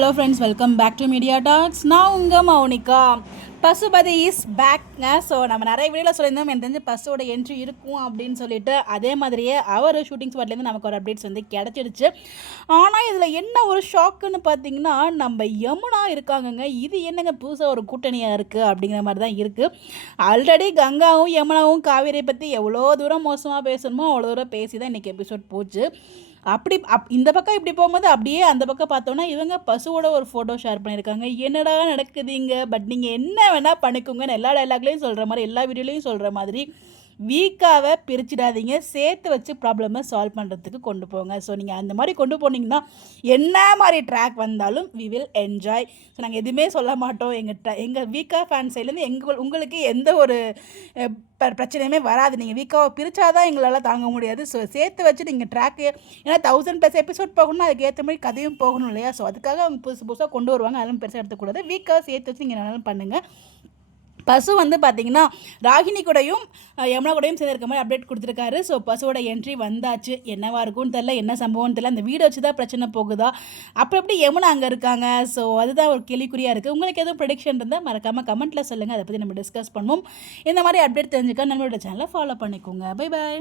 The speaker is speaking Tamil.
Hello friends, welcome back to media talks. நான் உங்கள் மௌனிகா. பசுபதி இஸ் பேக்ங்க. ஸோ நம்ம நிறைய வீடியோவில் சொல்லியிருந்தோம், எனக்கு தெரிஞ்சு பசுவோட என்ட்ரி இருக்கும் அப்படின்னு சொல்லிட்டு. அதே மாதிரியே அவர் ஷூட்டிங் ஸ்பாட்லேருந்து நமக்கு ஒரு அப்டேட்ஸ் வந்து கிடச்சிடுச்சு. ஆனால் இதில் என்ன ஒரு ஷாக்குன்னு பார்த்தீங்கன்னா, நம்ம யமுனா இருக்காங்கங்க. இது என்னங்க புதுசாக ஒரு கூட்டணியாக இருக்குது அப்படிங்கிற மாதிரி தான் இருக்குது. ஆல்ரெடி கங்காவும் யமுனாவும் காவேரியை பற்றி எவ்வளோ தூரம் மோசமாக பேசணுமோ அவ்வளோ தூரம் பேசி தான் இன்றைக்கி எபிசோட் போச்சு. அப்படி இந்த பக்கம் இப்படி போகும்போது அப்படியே அந்த பக்கம் பார்த்தோன்னா இவங்க பசுவோட ஒரு ஃபோட்டோ ஷேர் பண்ணியிருக்காங்க. என்னடா நடக்குதுங்க? பட் நீங்கள் என்ன வேணால் பண்ணிக்கோங்கன்னு எல்லா டைலாக்லேயும் சொல்கிற மாதிரி, எல்லா வீடியோலையும் சொல்கிற மாதிரி வீக்காவை பிரிச்சிடாதீங்க. சேர்த்து வச்சு ப்ராப்ளமை சால்வ் பண்ணுறதுக்கு கொண்டு போங்க. ஸோ நீங்கள் அந்த மாதிரி கொண்டு போனீங்கன்னா என்ன மாதிரி ட்ராக் வந்தாலும் வி வில் என்ஜாய். ஸோ நாங்கள் எதுவுமே சொல்ல மாட்டோம். எங்கள் வீக்கா ஃபேன் சைட்லேருந்து உங்களுக்கு எந்த ஒரு பிரச்சனையுமே வராது. நீங்கள் வீக்காவை பிரித்தாதான் எங்களால் தாங்க முடியாது. ஸோ சேர்த்து வச்சு நீங்கள் ட்ராக்கு, ஏன்னா 1000+ எபிசோட் போகணும்னா அதுக்கு ஏற்ற மாதிரி கதையும் போகணும் இல்லையா? ஸோ அதுக்காக அவங்க புதுசாக கொண்டு வருவாங்க. அதெல்லாம் பெருசாக எடுத்துக்கூடாது. வீக்காக சேர்த்து வச்சு நீங்கள் என்னென்னு பண்ணுங்கள். பசு வந்து பார்த்திங்கன்னா ராகினி கூடயும் யமுனா கூடயும் சேர்ந்து இருக்க மாதிரி அப்டேட் கொடுத்துருக்காரு. ஸோ பசுவோட என்ட்ரி வந்தாச்சு. என்னவா இருக்கும்னு தெரில, என்ன சம்பவம்னு தெரில. அந்த வீடை வச்சு தான் பிரச்சனை போகுதா? அப்புறம் எப்படி யமுனா அங்கே இருக்காங்க? ஸோ அதுதான் ஒரு கேள்விக்குறியாக இருக்குது. உங்களுக்கு எதுவும் ப்ரெடிக்ஷன் இருந்தால் மறக்காமல் கமெண்ட்டில் சொல்லுங்கள். அதை பற்றி நம்ம டிஸ்கஸ் பண்ணுவோம். இந்த மாதிரி அப்டேட் தெரிஞ்சுக்க நம்மளோட சேனலை ஃபாலோ பண்ணிக்கோங்க. Bye bye.